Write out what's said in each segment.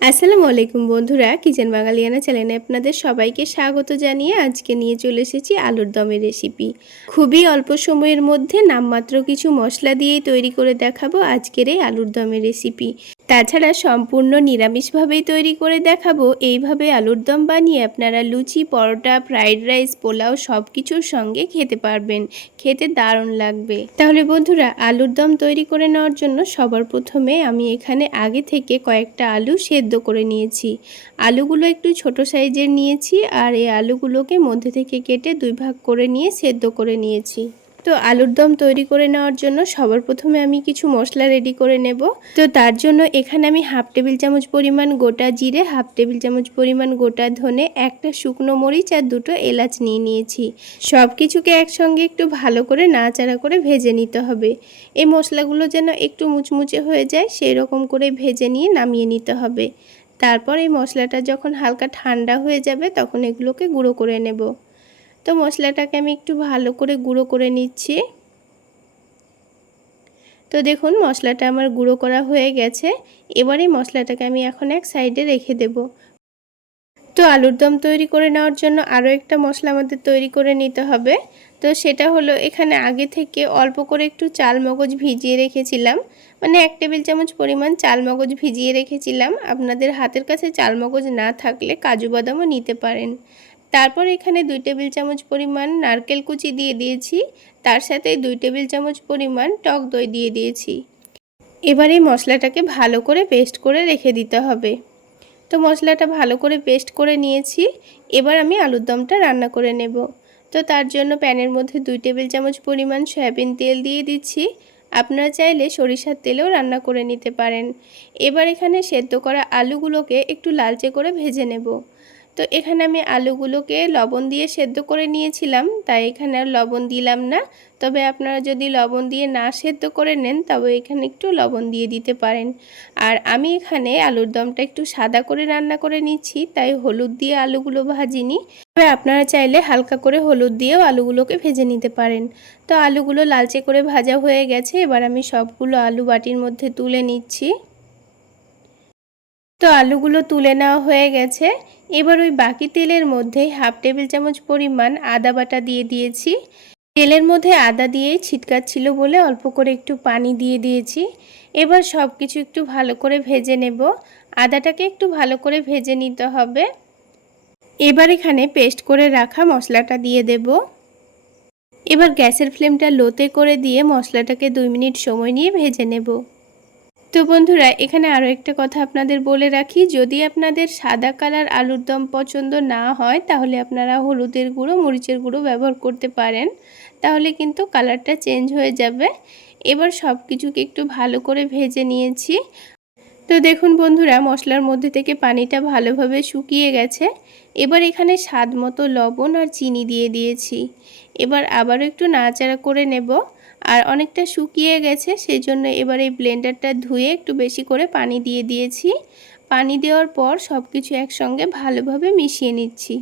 আসসালামু আলাইকুম বন্ধুরা, কিচেন বাঙালিয়ানা চ্যানেলে আপনাদের সবাইকে স্বাগত জানিয়ে আজকে নিয়ে চলে এসেছি আলুর দমের রেসিপি খুবই অল্প সময়ের মধ্যে নামমাত্র কিছু মশলা দিয়েই তৈরি করে দেখাবো আজকের এই আলুর দমের রেসিপি তাছাড়া সম্পূর্ণ নিরামিষভাবেই তৈরি করে দেখাবো। এইভাবে আলুর দম বানিয়ে আপনারা লুচি, পরোটা, ফ্রাইড রাইস, পোলাও সব কিছুর সঙ্গে খেতে পারবেন। খেতে দারুণ লাগবে। তাহলে বন্ধুরা, আলুর দম তৈরি করে নেওয়ার জন্য সবার প্রথমে আমি এখানে আগে থেকে কয়েকটা আলু সেদ্ধ করে নিয়েছি। আলুগুলো একটু ছোট সাইজের নিয়েছি আর এই আলুগুলোকে মধ্যে থেকে কেটে দুই ভাগ করে নিয়ে সেদ্ধ করে নিয়েছি। তো আলুর দম তৈরি করে নেওয়ার জন্য সবার প্রথমে আমি কিছু মশলা রেডি করে নেব। তো তার জন্য এখানে আমি হাফ টেবিল চামচ পরিমাণ গোটা জিরে হাফ টেবিল চামচ পরিমাণ গোটা ধনে, একটা শুকনো মরিচ আর দুটো এলাচ নিয়ে নিয়েছি। সব কিছুকে একসঙ্গে একটু ভালো করে নাড়াচাড়া করে ভেজে নিতে হবে। এই মশলাগুলো যেন একটু মুচমুচে হয়ে যায় সেই রকম করে ভেজে নিয়ে নামিয়ে নিতে হবে। তারপর এই মশলাটা যখন হালকা ঠান্ডা হয়ে যাবে, তখন এগুলোকে গুঁড়ো করে নেব। তো মশলাটাকে আমি একটু ভালো করে গুঁড়ো করে নিচ্ছি। তো দেখুন, মশলাটা আমার গুঁড়ো করা হয়ে গেছে। এবারে মশলাটাকে আমি এখন এক সাইডে রেখে দেব। তো আলুর দম তৈরি করে নেওয়ার জন্য আরও একটা মশলা আমাদের তৈরি করে নিতে হবে। তো সেটা হলো এখানে আগে থেকে অল্প করে একটু চাল মগজ ভিজিয়ে রেখেছিলাম। মানে এক টেবিল চামচ পরিমাণ চাল মগজ ভিজিয়ে রেখেছিলাম। আপনাদের হাতের কাছে চাল মগজ না থাকলে কাজু বাদামও নিতে পারেন। তারপর এখানে দুই টেবিল চামচ পরিমাণ নারকেল কুচি দিয়ে দিয়েছি। তার সাথে দুই টেবিল চামচ পরিমাণ টক দই দিয়ে দিয়েছি। এবার এই মশলাটাকে ভালো করে পেস্ট করে রেখে দিতে হবে। তো মশলাটা ভালো করে পেস্ট করে নিয়েছি। এবার আমি আলুর দমটা রান্না করে নেব। তো তার জন্য প্যানের মধ্যে দুই টেবিল চামচ পরিমাণ সয়াবিন তেল দিয়ে দিচ্ছি। আপনারা চাইলে সরিষার তেলেও রান্না করে নিতে পারেন। এবার এখানে সেদ্ধ করা আলুগুলোকে একটু লালচে করে ভেজে নেব। তো এখানে আমি আলুগুলোকে লবণ দিয়ে সেদ্ধ করে নিয়েছিলাম, তাই এখানে আর লবণ দিলাম না। তবে আপনারা যদি লবণ দিয়ে না সেদ্ধ করে নেন, তবে এখানে একটু লবণ দিয়ে দিতে পারেন। আর আমি এখানে আলুর দমটা একটু সাদা করে রান্না করে নিচ্ছি, তাই হলুদ দিয়ে আলুগুলো ভাজিনি। তবে আপনারা চাইলে হালকা করে হলুদ দিয়েও আলুগুলোকে ভেজে নিতে পারেন। তো আলুগুলো লালচে করে ভাজা হয়ে গেছে, এবার আমি সবগুলো আলু বাটির মধ্যে তুলে নিচ্ছি। তো আলুগুলো তুলে নেওয়া হয়ে গেছে। এবার ওই বাকি তেলের মধ্যে হাফ টেবিল চামচ পরিমাণ আদা বাটা দিয়ে দিয়েছি। তেলের মধ্যে আদা দিয়েই ছিটকাচ্ছিল বলে অল্প করে একটু পানি দিয়ে দিয়েছি। এবার সব কিছু একটু ভালো করে ভেজে নেব। আদাটাকে একটু ভালো করে ভেজে নিতে হবে। এবার এখানে পেস্ট করে রাখা মশলাটা দিয়ে দেব। এবার গ্যাসের ফ্লেমটা লোতে করে দিয়ে মশলাটাকে দুই মিনিট সময় নিয়ে ভেজে নেব। তো বন্ধুরা, এখানে আরও একটা কথা আপনাদের বলে রাখি। যদি আপনাদের সাদা কালার আলুর দম পছন্দ না হয়, তাহলে আপনারা হলুদের গুঁড়ো, মরিচের গুঁড়ো ব্যবহার করতে পারেন। তাহলে কিন্তু কালারটা চেঞ্জ হয়ে যাবে। এবার সব কিছুকে একটু ভালো করে ভেজে নিয়েছি। তো দেখুন বন্ধুরা, মশলার মধ্যে থেকে পানিটা ভালোভাবে শুকিয়ে গেছে। এবার এখানে স্বাদ মতো লবণ আর চিনি দিয়ে দিয়েছি। এবার আবারও একটু নাড়াচাড়া করে নেব। আর অনেকটা শুকিয়ে গেছে সেই জন্য এবার এই ব্লেন্ডারটা ধুয়ে একটু বেশি করে পানি দিয়ে দিয়েছি। পানি দেওয়ার পর সব কিছু একসঙ্গে ভালোভাবে মিশিয়ে নিচ্ছি।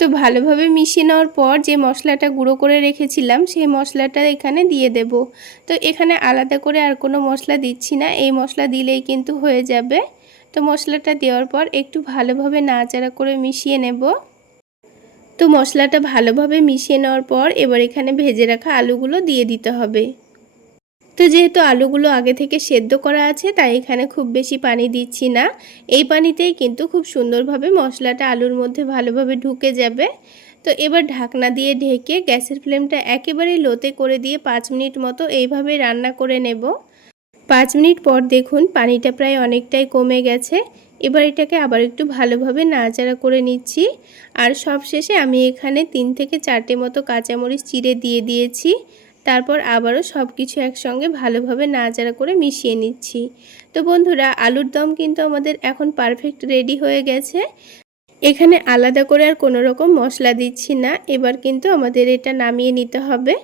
তো ভালোভাবে মিশিয়ে নেওয়ার পর যে মশলাটা গুঁড়ো করে রেখেছিলাম, সেই মশলাটা এখানে দিয়ে দেব। তো এখানে আলাদা করে আর কোনো মশলা দিচ্ছি না, এই মশলা দিলেই কিন্তু হয়ে যাবে। তো মশলাটা দেওয়ার পর একটু ভালোভাবে নাড়াচাড়া করে মিশিয়ে নেব। তো মশলাটা ভালোভাবে মিশিয়ে নেওয়ার পর এবার এখানে ভেজে রাখা আলুগুলো দিয়ে দিতে হবে। তো যেহেতু আলুগুলো আগে থেকে সেদ্ধ করা আছে, তাই এখানে খুব বেশি পানি দিচ্ছি না। এই পানিতেই কিন্তু খুব সুন্দরভাবে মশলাটা আলুর মধ্যে ভালোভাবে ঢুকে যাবে। তো এবার ঢাকনা দিয়ে ঢেকে গ্যাসের ফ্লেমটা একেবারে লোতে করে দিয়ে পাঁচ মিনিট মতো এইভাবে রান্না করে নেব। পাঁচ মিনিট পর দেখুন পানিটা প্রায় অনেকটাই কমে গেছে। এবার এটাকে আবার একটু ভালোভাবে নাড়াচাড়া করে নিচ্ছি। আর সবশেষে আমি এখানে তিন থেকে চারটে মতো কাঁচামরিচ চিড়ে দিয়ে দিয়েছি। তারপর আবারও সব কিছু একসঙ্গে ভালোভাবে নাড়াচাড়া করে মিশিয়ে নিচ্ছি। তো বন্ধুরা, আলুর দম কিন্তু আমাদের এখন পারফেক্ট রেডি হয়ে গেছে। এখানে আলাদা করে আর কোনো রকম মশলা দিচ্ছি না। এবার কিন্তু আমাদের এটা নামিয়ে নিতে হবে।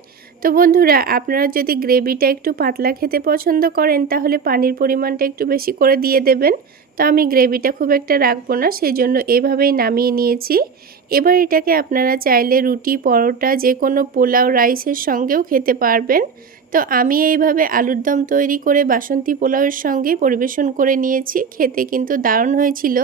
তো বন্ধুরা, আপনারা যদি গ্রেভিটা একটু পাতলা খেতে পছন্দ করেন, তাহলে পানির পরিমাণটা একটু বেশি করে দিয়ে দেবেন। তো আমি গ্রেভিটা খুব একটা রাখব না সেই জন্য এভাবেই নামিয়ে নিয়েছি। এবার এটাকে আপনারা চাইলে রুটি, পরোটা যে কোনো পোলাও, রাইসের সঙ্গেও খেতে পারবেন। তো আমি এইভাবে আলুর দম তৈরি করে বাসন্তী পোলাওয়ের সঙ্গে পরিবেশন করে নিয়েছি, খেতে কিন্তু দারুণ হয়েছিল।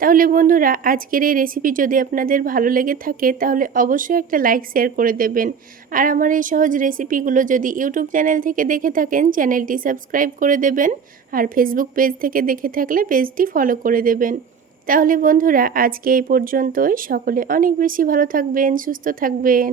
তাহলে বন্ধুরা, আজকের এই রেসিপি যদি আপনাদের ভালো লেগে থাকে, তাহলে অবশ্যই একটা লাইক শেয়ার করে দেবেন। আর আমার এই সহজ রেসিপিগুলো যদি ইউটিউব চ্যানেল থেকে দেখে থাকেন, চ্যানেলটি সাবস্ক্রাইব করে দেবেন আর ফেসবুক পেজ থেকে দেখে থাকলে পেজটি ফলো করে দেবেন। তাহলে বন্ধুরা, আজকে এই পর্যন্তই। সকলে অনেক বেশি ভালো থাকবেন, সুস্থ থাকবেন।